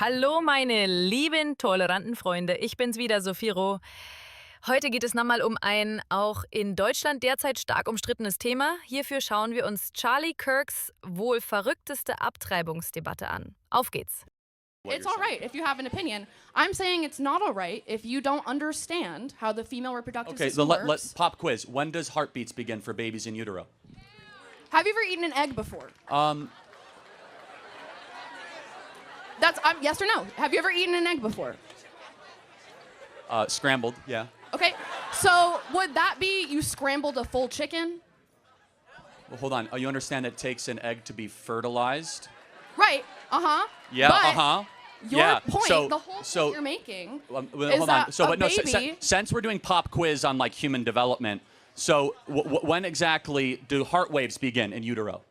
Hallo meine lieben, toleranten Freunde, ich bin's wieder, Sophiro. Heute geht es nochmal um ein auch in Deutschland derzeit stark umstrittenes Thema. Hierfür schauen wir uns Charlie Kirks wohl verrückteste Abtreibungsdebatte an. Auf geht's. It's all right if you have an opinion. I'm saying it's not all right if you don't understand how the female reproductive system works. Let's pop quiz. When does heartbeats begin for babies in utero? Have you ever eaten an egg before? That's yes or no. Have you ever eaten an egg before? Scrambled, yeah. Okay, so would that be you scrambled a full chicken? Well, hold on. You understand it takes an egg to be fertilized? Right. Yeah. But Your point, So- the whole so- point you're making, Well, is hold that on. So, a but no. baby. Since we're doing pop quiz on like human development, so when exactly do heart waves begin in utero?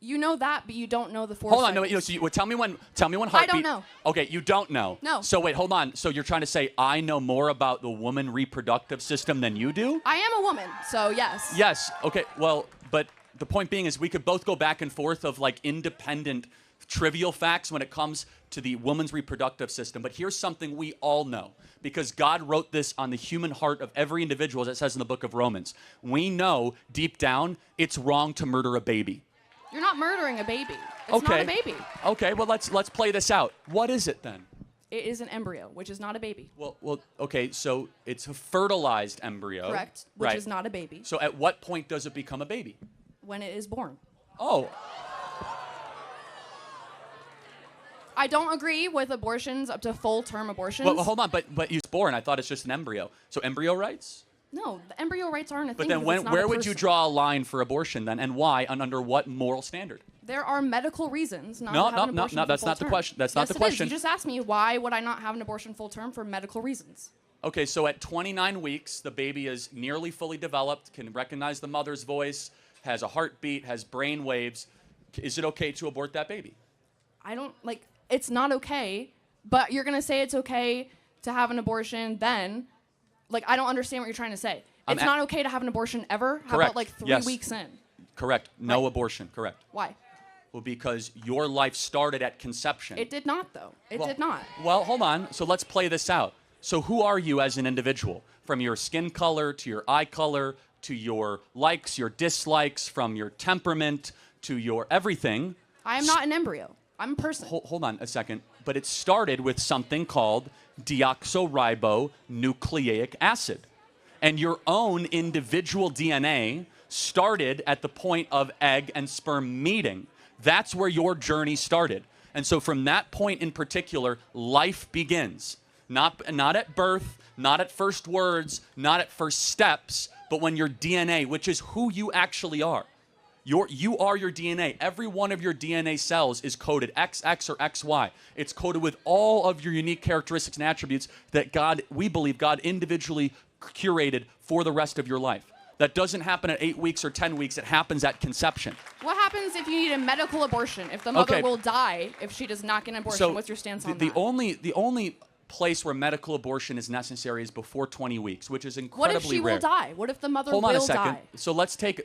You know that, but you don't know the four. Hold on. No. cycles. Tell me when. I Heartbeat. don't know. Okay, you don't know. No. So wait, hold on. So you're trying to say I know more about the woman reproductive system than you do? I am a woman, so yes. Yes. Okay. Well, but the point being is we could both go back and forth of like independent trivial facts when it comes to the woman's reproductive system. But here's something we all know because God wrote this on the human heart of every individual, as it says in the book of Romans. We know deep down it's wrong to murder a baby. You're not murdering a baby. It's not a baby. Okay. Well, let's play this out. What is it then? It is an embryo, which is not a baby. Well. Okay. So it's a fertilized embryo. Correct, which right. is not a baby. So at what point does it become a baby? When it is born. Oh. I don't agree with abortions up to full-term abortions. Well, hold on. But you're born. I thought it's just an embryo. So embryo rights? No, the embryo rights aren't a But thing. then because it's not where a would you person. draw a line for abortion then, and why, and under what moral standard? There are medical reasons not No, to have an no, abortion. no, for that's full not the term. question. That's not Yes, the it is. question. You just asked me why would I not have an abortion full term for medical reasons. Okay, so at 29 weeks, the baby is nearly fully developed, can recognize the mother's voice, has a heartbeat, has brain waves. Is it okay to abort that baby? I don't it's not okay, but you're gonna say it's okay to have an abortion then. I don't understand what you're trying to say. It's not okay to have an abortion ever? How Correct. about 3 Yes. weeks in? Correct. No Right. abortion. Correct. Why? Well, because your life started at conception. It did not, though. It did not. Well, hold on. So let's play this out. So who are you as an individual? From your skin color to your eye color to your likes, your dislikes, from your temperament to your everything. I am not an embryo. I'm a person. Hold on a second. But it started with something called deoxyribonucleic acid. And your own individual DNA started at the point of egg and sperm meeting. That's where your journey started. And so from that point in particular, life begins. Not at birth, not at first words, not at first steps, but when your DNA, which is who you actually are. You are your DNA. Every one of your DNA cells is coded XX or XY. It's coded with all of your unique characteristics and attributes that we believe God individually curated for the rest of your life. That doesn't happen at 8 weeks or 10 weeks. It happens at conception. What happens if you need a medical abortion? If the mother will die if she does not get an abortion? What's your stance on that? The only place where medical abortion is necessary is before 20 weeks, which is incredibly rare. What if she will die? What if the mother will die? Hold on a second. So let's take,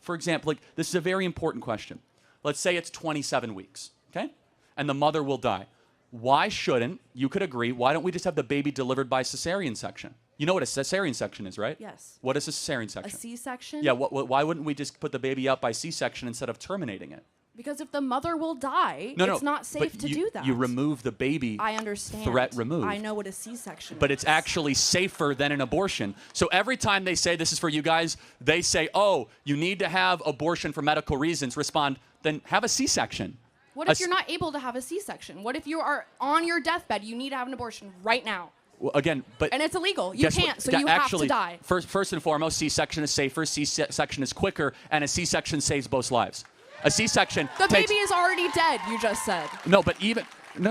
for example, this is a very important question. Let's say it's 27 weeks, okay? And the mother will die. Why shouldn't, you could agree, why don't we just have the baby delivered by cesarean section? You know what a cesarean section is, right? Yes. What is a cesarean section? A C-section? Yeah, why wouldn't we just put the baby out by C-section instead of terminating it? Because if the mother will die, it's not safe to do that. You remove the baby. I understand. Threat removed. I know what a C-section is. But it's actually safer than an abortion. So every time they say, this is for you guys, they say, oh, you need to have abortion for medical reasons. Respond, then have a C-section. What if you're not able to have a C-section? What if you are on your deathbed, you need to have an abortion right now? Well, again, but... And it's illegal. You guess can't, what? so you Actually, have to die. First and foremost, C-section is safer, C-section is quicker, and a C-section saves both lives. A C-section The takes... baby is already dead, you just said. No, but even... No.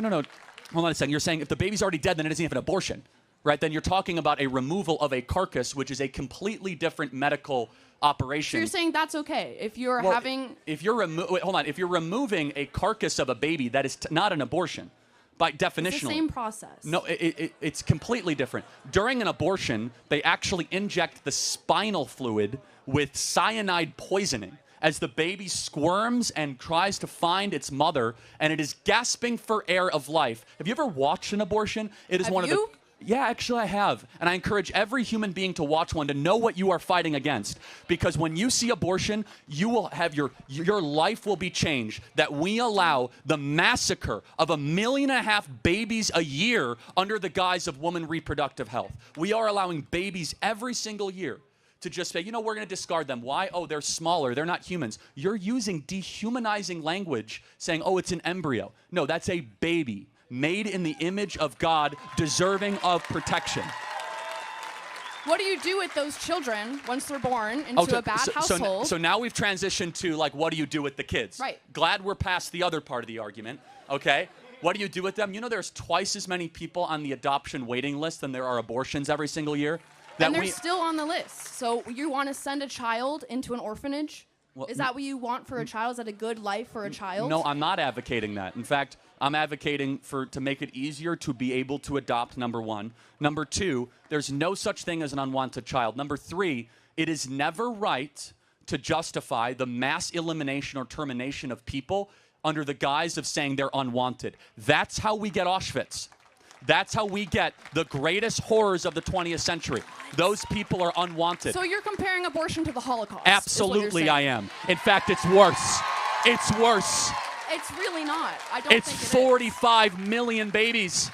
Hold on a second. You're saying if the baby's already dead, then it isn't even an abortion, right? Then you're talking about a removal of a carcass, which is a completely different medical operation. So you're saying that's okay if you're having... If you're If you're removing a carcass of a baby, that is not an abortion, by definition. It's the same process. No, it's completely different. During an abortion, they actually inject the spinal fluid with cyanide poisoning. as the baby squirms and tries to find its mother, and it is gasping for air of life. Have you ever watched an abortion? It is Have one of you? the... Yeah, actually I have. And I encourage every human being to watch one to know what you are fighting against. Because when you see abortion, you will have your life will be changed. That we allow the massacre of 1.5 million babies a year under the guise of woman reproductive health. We are allowing babies every single year to just say, you know, we're going to discard them. Why? Oh, they're smaller. They're not humans. You're using dehumanizing language saying, oh, it's an embryo. No, that's a baby made in the image of God, deserving of protection. What do you do with those children once they're born into a bad household? So now we've transitioned to, like, what do you do with the kids? Right. Glad we're past the other part of the argument, okay? What do you do with them? You know there's twice as many people on the adoption waiting list than there are abortions every single year? And they're still on the list. So you want to send a child into an orphanage? Well, is that what you want for a child? Is that a good life for a child? No, I'm not advocating that. In fact, I'm advocating to make it easier to be able to adopt, number one. Number two, there's no such thing as an unwanted child. Number three, it is never right to justify the mass elimination or termination of people under the guise of saying they're unwanted. That's how we get Auschwitz. That's how we get the greatest horrors of the 20th century. Those people are unwanted. So you're comparing abortion to the Holocaust? Absolutely, I am. In fact, it's worse. It's worse. It's really not. I don't think it is. It's 45 million babies.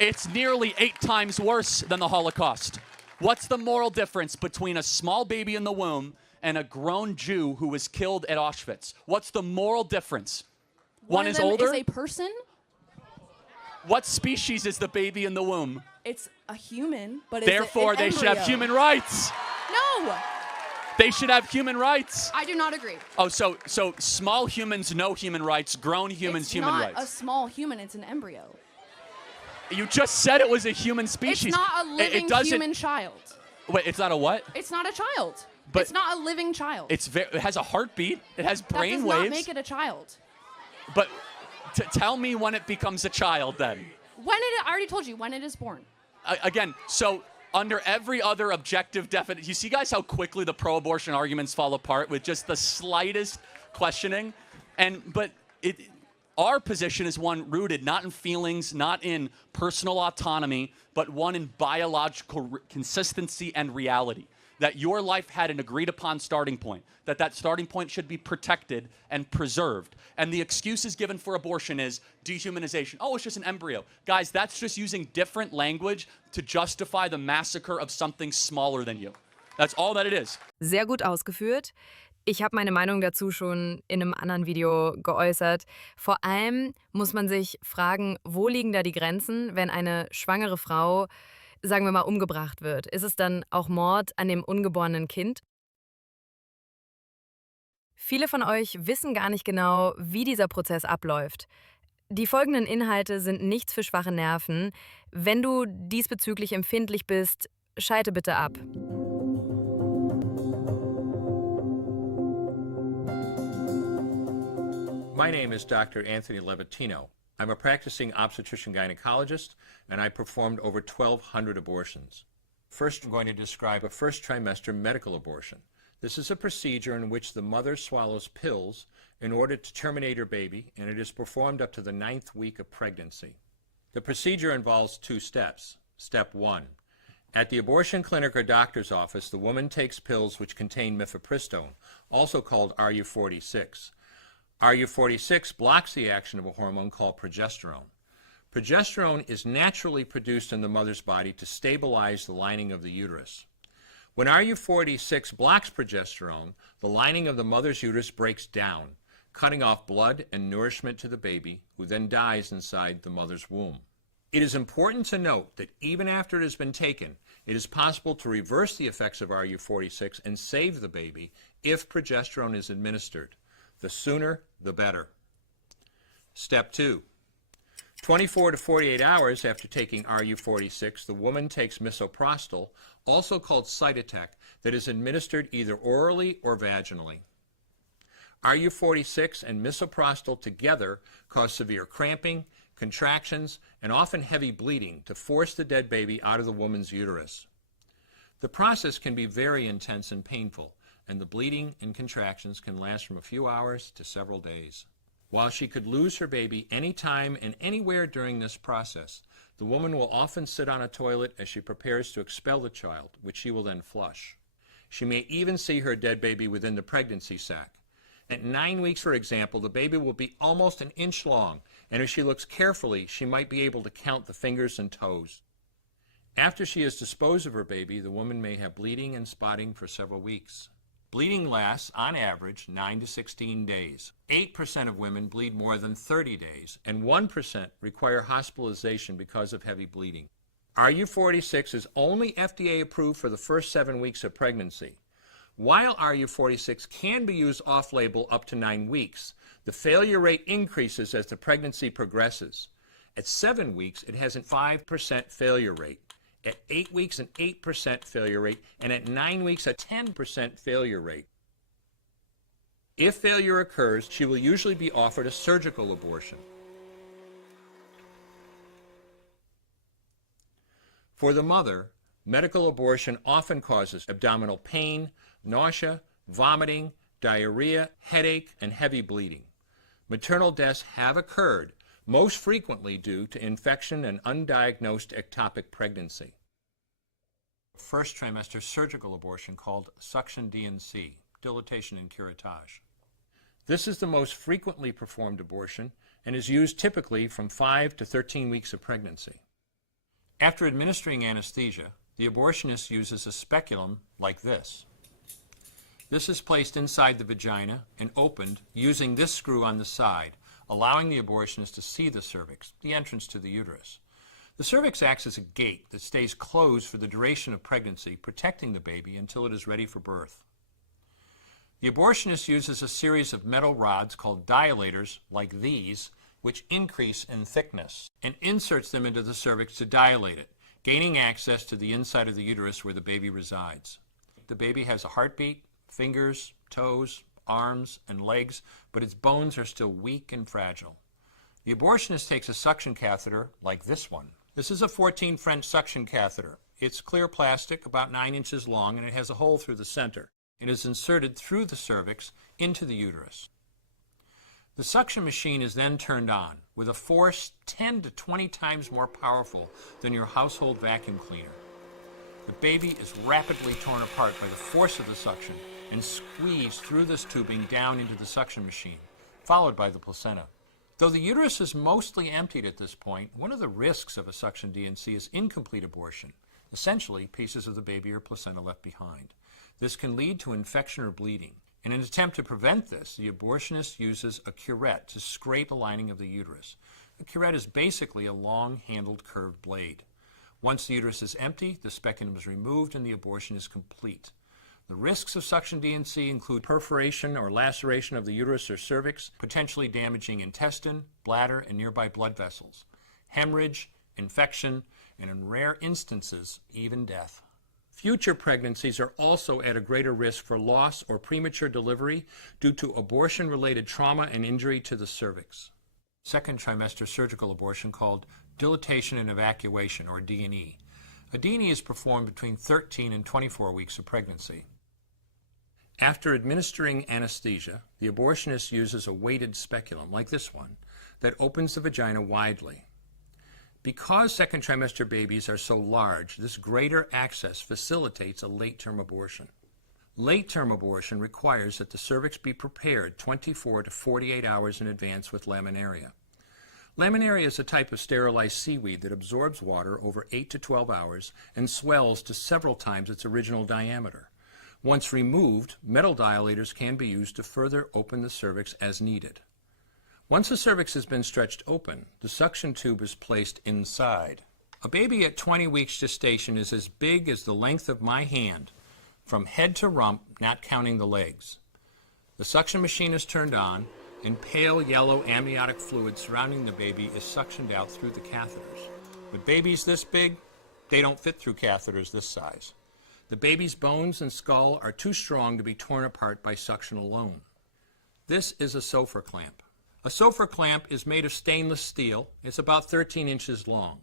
It's nearly 8 times worse than the Holocaust. What's the moral difference between a small baby in the womb and a grown Jew who was killed at Auschwitz? What's the moral difference? One is older. Is a person? What species is the baby in the womb? It's a human, but therefore it's an they should have human rights. No. They should have human rights. I do not agree. Oh, so small humans, no human rights. Grown humans, human rights. It's not a small human. It's an embryo. You just said it was a human species. It's not a living human child. Wait, it's not a what? It's not a child. But it's not a living child. It has a heartbeat. It has brain waves. That does not make it a child. But tell me when it becomes a child then. I already told you, when it is born. Again, so under every other objective definition, you see, guys, how quickly the pro-abortion arguments fall apart with just the slightest questioning? But our position is one rooted not in feelings, not in personal autonomy, but one in biological consistency and reality. That your life had an agreed-upon starting point, that starting point should be protected and preserved. And the excuses given for abortion is dehumanization. Oh, it's just an embryo. Guys, that's just using different language to justify the massacre of something smaller than you. That's all that it is. Sehr gut ausgeführt. Ich habe meine Meinung dazu schon in einem anderen Video geäußert. Vor allem muss man sich fragen, wo liegen da die Grenzen, wenn eine schwangere Frau, sagen wir mal, umgebracht wird? Ist es dann auch Mord an dem ungeborenen Kind? Viele von euch wissen gar nicht genau, wie dieser Prozess abläuft. Die folgenden Inhalte sind nichts für schwache Nerven. Wenn du diesbezüglich empfindlich bist, schalte bitte ab. My name is Dr. Anthony Levatino. I'm a practicing obstetrician gynecologist, and I performed over 1,200 abortions. First, I'm going to describe a first trimester medical abortion. This is a procedure in which the mother swallows pills in order to terminate her baby, and it is performed up to the 9th week of pregnancy. The procedure involves 2 steps. Step 1. At the abortion clinic or doctor's office, the woman takes pills which contain mifepristone, also called RU46. RU46 blocks the action of a hormone called progesterone. Progesterone is naturally produced in the mother's body to stabilize the lining of the uterus. When RU46 blocks progesterone, the lining of the mother's uterus breaks down, cutting off blood and nourishment to the baby, who then dies inside the mother's womb. It is important to note that even after it has been taken, it is possible to reverse the effects of RU46 and save the baby if progesterone is administered. The sooner, the better. Step 2. 24 to 48 hours after taking RU46, the woman takes misoprostol, also called Cytotec, that is administered either orally or vaginally. RU46 and misoprostol together cause severe cramping, contractions, and often heavy bleeding to force the dead baby out of the woman's uterus. The process can be very intense and painful, and the bleeding and contractions can last from a few hours to several days. While she could lose her baby anytime and anywhere during this process, the woman will often sit on a toilet as she prepares to expel the child, which she will then flush. She may even see her dead baby within the pregnancy sac. At 9 weeks, for example, the baby will be almost an inch long, and if she looks carefully, she might be able to count the fingers and toes. After she has disposed of her baby, the woman may have bleeding and spotting for several weeks. Bleeding lasts, on average, 9 to 16 days. 8% of women bleed more than 30 days, and 1% require hospitalization because of heavy bleeding. RU46 is only FDA approved for the first 7 weeks of pregnancy. While RU46 can be used off-label up to 9 weeks, the failure rate increases as the pregnancy progresses. At 7 weeks, it has a 5% failure rate. At 8 weeks, an 8% failure rate, and at 9 weeks, a 10% failure rate. If failure occurs, she will usually be offered a surgical abortion. For the mother, medical abortion often causes abdominal pain, nausea, vomiting, diarrhea, headache, and heavy bleeding. Maternal deaths have occurred, most frequently due to infection and undiagnosed ectopic pregnancy. First trimester surgical abortion called suction D&C, dilatation and curettage. This is the most frequently performed abortion and is used typically from 5 to 13 weeks of pregnancy. After administering anesthesia, the abortionist uses a speculum like this. This is placed inside the vagina and opened using this screw on the side, allowing the abortionist to see the cervix, the entrance to the uterus. The cervix acts as a gate that stays closed for the duration of pregnancy, protecting the baby until it is ready for birth. The abortionist uses a series of metal rods called dilators, like these, which increase in thickness, and inserts them into the cervix to dilate it, gaining access to the inside of the uterus where the baby resides. The baby has a heartbeat, fingers, toes, arms, and legs, but its bones are still weak and fragile. The abortionist takes a suction catheter like this one. This is a 14 French suction catheter. It's clear plastic, about 9 inches long, and it has a hole through the center. It is inserted through the cervix into the uterus. The suction machine is then turned on with a force 10 to 20 times more powerful than your household vacuum cleaner. The baby is rapidly torn apart by the force of the suction and squeezed through this tubing down into the suction machine, followed by the placenta. Though the uterus is mostly emptied at this point, one of the risks of a suction D&C is incomplete abortion, essentially pieces of the baby or placenta left behind. This can lead to infection or bleeding. In an attempt to prevent this, the abortionist uses a curette to scrape the lining of the uterus. A curette is basically a long-handled curved blade. Once the uterus is empty, the speculum is removed and the abortion is complete. The risks of suction D&C include perforation or laceration of the uterus or cervix, potentially damaging intestine, bladder, and nearby blood vessels, hemorrhage, infection, and in rare instances, even death. Future pregnancies are also at a greater risk for loss or premature delivery due to abortion-related trauma and injury to the cervix. Second trimester surgical abortion called dilatation and evacuation, or D&E. A D&E is performed between 13 and 24 weeks of pregnancy. After administering anesthesia, the abortionist uses a weighted speculum, like this one, that opens the vagina widely. Because second trimester babies are so large, this greater access facilitates a late-term abortion. Late-term abortion requires that the cervix be prepared 24 to 48 hours in advance with laminaria. Laminaria is a type of sterilized seaweed that absorbs water over 8 to 12 hours and swells to several times its original diameter. Once removed, metal dilators can be used to further open the cervix as needed. Once the cervix has been stretched open, the suction tube is placed inside. A baby at 20 weeks gestation is as big as the length of my hand, from head to rump, not counting the legs. The suction machine is turned on, and pale yellow amniotic fluid surrounding the baby is suctioned out through the catheters. With babies this big, they don't fit through catheters this size. The baby's bones and skull are too strong to be torn apart by suction alone. This is a Sofer clamp. A Sofer clamp is made of stainless steel. It's about 13 inches long.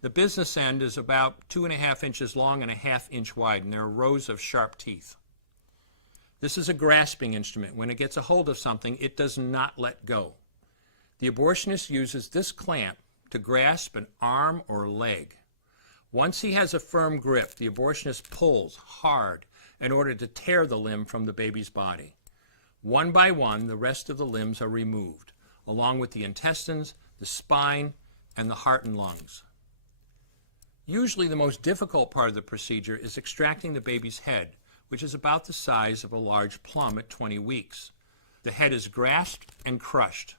The business end is about 2.5 inches long and a 1/2 inch wide, and there are rows of sharp teeth. This is a grasping instrument. When it gets a hold of something, it does not let go. The abortionist uses this clamp to grasp an arm or leg. Once he has a firm grip, the abortionist pulls hard in order to tear the limb from the baby's body. One by one, the rest of the limbs are removed, along with the intestines, the spine, and the heart and lungs. Usually the most difficult part of the procedure is extracting the baby's head, which is about the size of a large plum at 20 weeks. The head is grasped and crushed.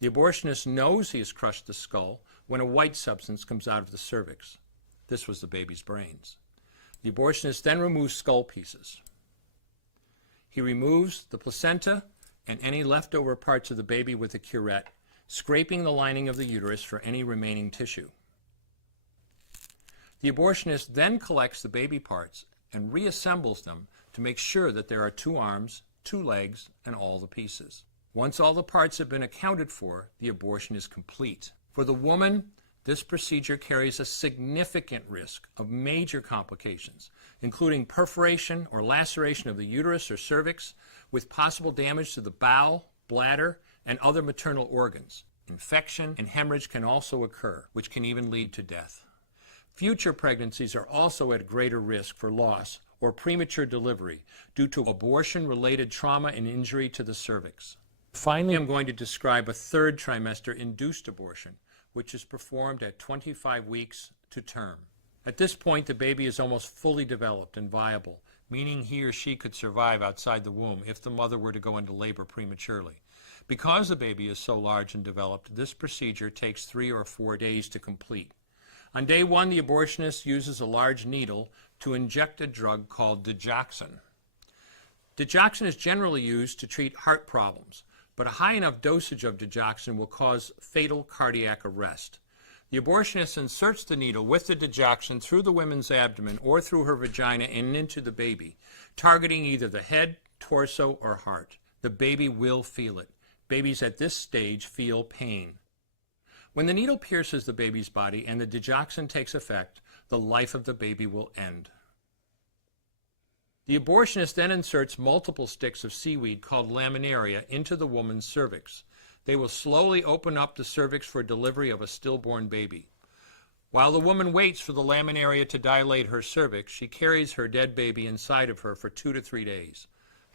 The abortionist knows he has crushed the skull when a white substance comes out of the cervix. This was the baby's brains. The abortionist then removes skull pieces. He removes the placenta and any leftover parts of the baby with a curette, scraping the lining of the uterus for any remaining tissue. The abortionist then collects the baby parts and reassembles them to make sure that there are 2 arms, 2 legs, and all the pieces. Once all the parts have been accounted for, the abortion is complete. For the woman, this procedure carries a significant risk of major complications, including perforation or laceration of the uterus or cervix, with possible damage to the bowel, bladder, and other maternal organs. Infection and hemorrhage can also occur, which can even lead to death. Future pregnancies are also at greater risk for loss or premature delivery due to abortion-related trauma and injury to the cervix. Finally, I'm going to describe a 3rd trimester induced abortion, which is performed at 25 weeks to term. At this point, the baby is almost fully developed and viable, meaning he or she could survive outside the womb if the mother were to go into labor prematurely. Because the baby is so large and developed, this procedure takes 3 or 4 days to complete. On day 1, the abortionist uses a large needle to inject a drug called digoxin. Digoxin is generally used to treat heart problems, but a high enough dosage of digoxin will cause fatal cardiac arrest. The abortionist inserts the needle with the digoxin through the woman's abdomen or through her vagina and into the baby, targeting either the head, torso, or heart. The baby will feel it. Babies at this stage feel pain. When the needle pierces the baby's body and the digoxin takes effect, the life of the baby will end. The abortionist then inserts multiple sticks of seaweed called laminaria into the woman's cervix. They will slowly open up the cervix for delivery of a stillborn baby. While the woman waits for the laminaria to dilate her cervix, she carries her dead baby inside of her for 2 to 3 days.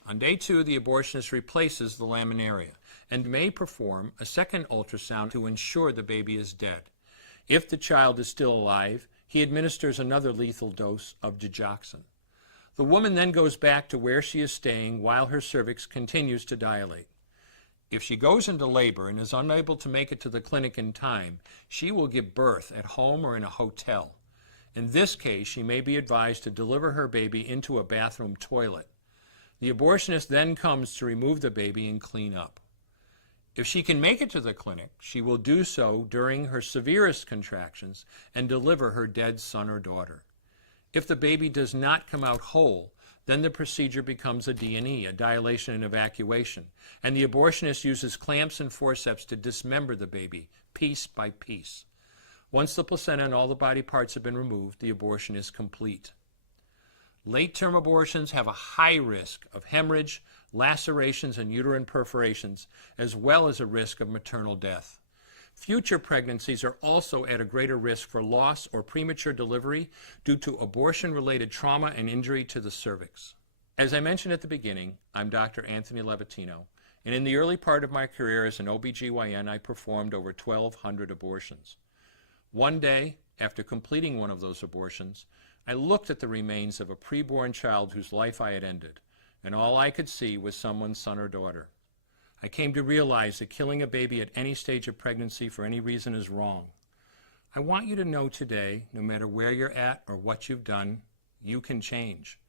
On day 2, the abortionist replaces the laminaria and may perform a second ultrasound to ensure the baby is dead. If the child is still alive, he administers another lethal dose of digoxin. The woman then goes back to where she is staying while her cervix continues to dilate. If she goes into labor and is unable to make it to the clinic in time, she will give birth at home or in a hotel. In this case, she may be advised to deliver her baby into a bathroom toilet. The abortionist then comes to remove the baby and clean up. If she can make it to the clinic, she will do so during her severest contractions and deliver her dead son or daughter. If the baby does not come out whole, then the procedure becomes a D&E, a dilation and evacuation, and the abortionist uses clamps and forceps to dismember the baby, piece by piece. Once the placenta and all the body parts have been removed, the abortion is complete. Late-term abortions have a high risk of hemorrhage, lacerations, and uterine perforations, as well as a risk of maternal death. Future pregnancies are also at a greater risk for loss or premature delivery due to abortion-related trauma and injury to the cervix. As I mentioned at the beginning, I'm Dr. Anthony Levatino, and in the early part of my career as an OBGYN, I performed over 1,200 abortions. One day, after completing one of those abortions, I looked at the remains of a preborn child whose life I had ended, and all I could see was someone's son or daughter. I came to realize that killing a baby at any stage of pregnancy for any reason is wrong. I want you to know today, no matter where you're at or what you've done, you can change.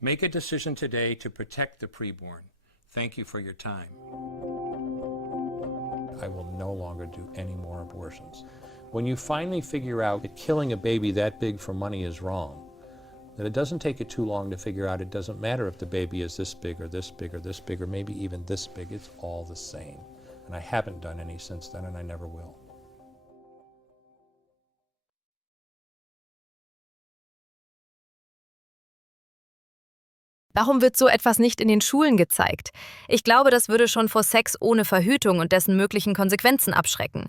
Make a decision today to protect the preborn. Thank you for your time. I will no longer do any more abortions. When you finally figure out that killing a baby that big for money is wrong, that it doesn't take you too long to figure out it doesn't matter if the baby is this big or this big or this big or maybe even this big, it's all the same. And I haven't done any since then, and I never will. Warum wird so etwas nicht in den Schulen gezeigt? Ich glaube, das würde schon vor Sex ohne Verhütung und dessen möglichen Konsequenzen abschrecken.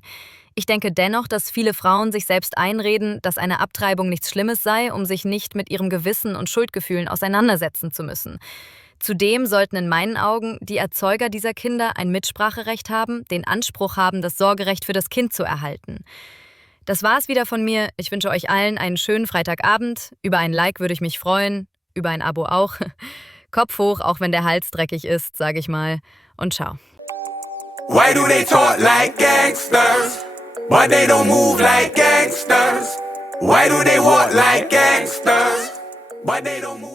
Ich denke dennoch, dass viele Frauen sich selbst einreden, dass eine Abtreibung nichts Schlimmes sei, um sich nicht mit ihrem Gewissen und Schuldgefühlen auseinandersetzen zu müssen. Zudem sollten in meinen Augen die Erzeuger dieser Kinder ein Mitspracherecht haben, den Anspruch haben, das Sorgerecht für das Kind zu erhalten. Das war's wieder von mir. Ich wünsche euch allen einen schönen Freitagabend. Über ein Like würde ich mich freuen, über ein Abo auch. Kopf hoch, auch wenn der Hals dreckig ist, sage ich mal. Und ciao. Why do they talk like gangsters, but they don't move like gangsters? Why do they walk like gangsters, but they don't move